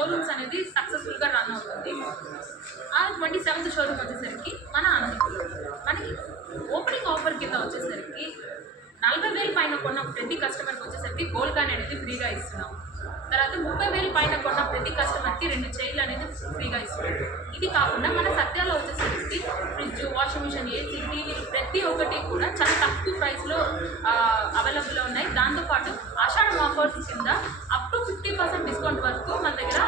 Showrooms అనేది సక్సెస్ఫుల్గా run అవుతుంది. ఆ 27th షోరూమ్ వచ్చేసరికి మన అనంతపురంలో మనకి ఓపెనింగ్ ఆఫర్ కింద వచ్చేసరికి 40,000 పైన కొన్న ప్రతి కస్టమర్కి వచ్చేసరికి గోల్డ్ కాయిన్ అనేది ఫ్రీగా ఇస్తున్నాం. తర్వాత 30,000 పైన కొన్న ప్రతి కస్టమర్కి 2 చైర్లు అనేది ఫ్రీగా ఇస్తున్నాం. ఇది కాకుండా మన సత్యాలో వచ్చేసరికి ఫ్రిడ్జ్, వాషింగ్ మిషన్, ఏసీ, టీవీలు ప్రతి ఒక్కటి కూడా చాలా తక్కువ ప్రైస్లో అవైలబుల్లో ఉన్నాయి. దాంతోపాటు ఆషాఢం ఆఫర్స్ కింద అప్ టు 50% డిస్కౌంట్ వరకు మన దగ్గర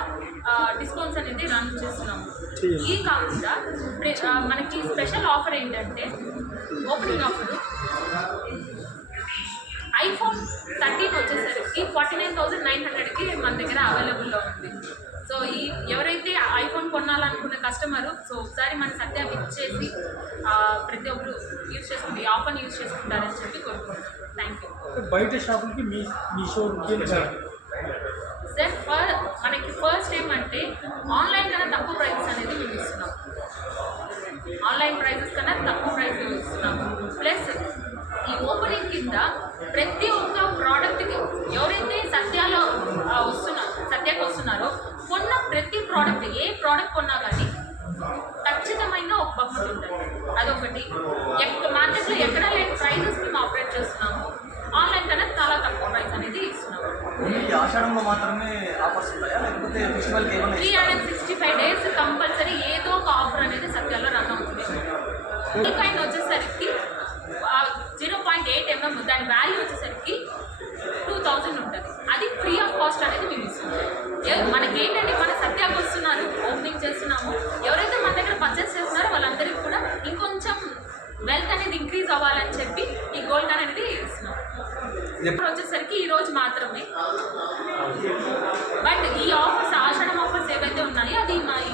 డిస్కౌంట్స్ అనేది రన్ చేస్తున్నాము. ఇది కాకుండా మనకి స్పెషల్ ఆఫర్ ఏంటంటే ఓపెనింగ్ ఆఫర్ iPhone 13 వచ్చేసరికి 49,900కి మన దగ్గర అవైలబుల్లో ఉంది. సో ఎవరైతే ఐఫోన్ కొనాలనుకున్న కస్టమరు సో ఒకసారి మన సత్య విజిట్ చేసి ప్రతి ఒక్కరు యూజ్ చేసుకుంటే ఈ ఆఫర్ని యూజ్ చేసుకుంటారని చెప్పి కోరుకుంటున్నాను. Thank you. బయట షాపులకి మీ షోరూమ్కి సార్ మనకి ఫస్ట్ ఏమంటే ఆన్లైన్ కన్నా తక్కువ ప్రైజెస్ అనేది మేము ఇస్తున్నాం. ఆన్లైన్ ప్రైజెస్ కన్నా తక్కువ ప్రైస్ ఇస్తున్నాం. ప్లస్ ఈ ఓపెనింగ్ కింద ప్రతి ఒక్క ప్రోడక్ట్కి ఎవరైతే సత్యాకి వస్తున్నారో కొన్న ప్రతి ప్రోడక్ట్ ఏ ప్రోడక్ట్ కొన్నా కానీ ఖచ్చితమైన ఒక బహుమతి ఉంటుంది. అదొకటి. మార్కెట్లో ఎక్కడ లేని ప్రైజెస్ మేము ఆపరేట్ చేస్తున్నాము. ఆన్లైన్ కన్నా చాలా తక్కువ ప్రైస్ అనేది ఇస్తున్నాము. 365 days కంపల్సరీ ఏదో ఒక ఆఫర్ అనేది సత్యాలో రన్ అవుతుంది. గోల్డ్ కాయిన్ వచ్చేసరికి 0.8 mm దాని వాల్యూ వచ్చేసరికి 2,000 ఉంటుంది. అది ఫ్రీ ఆఫ్ కాస్ట్ అనేది మేము ఇస్తున్నాం. మనకి ఏంటంటే మన సత్యాకి వస్తున్నారు, ఓపెనింగ్ చేస్తున్నాము. ఎవరైతే మన దగ్గర పర్చేస్ చేస్తున్నారో వాళ్ళందరికీ కూడా ఇంకొంచెం వెల్త్ అనేది ఇంక్రీజ్ అవ్వాలని చెప్పి ఈ గోల్డ్ కాయిన్ అనేది ఇస్తున్నాం. ఇప్పుడు వచ్చేసరికి ఈరోజు మాత్రమే. బట్ ఈ ఆఫర్స్ ఆషాఢం ఆఫర్స్ ఏవైతే ఉన్నాయో అది ఈ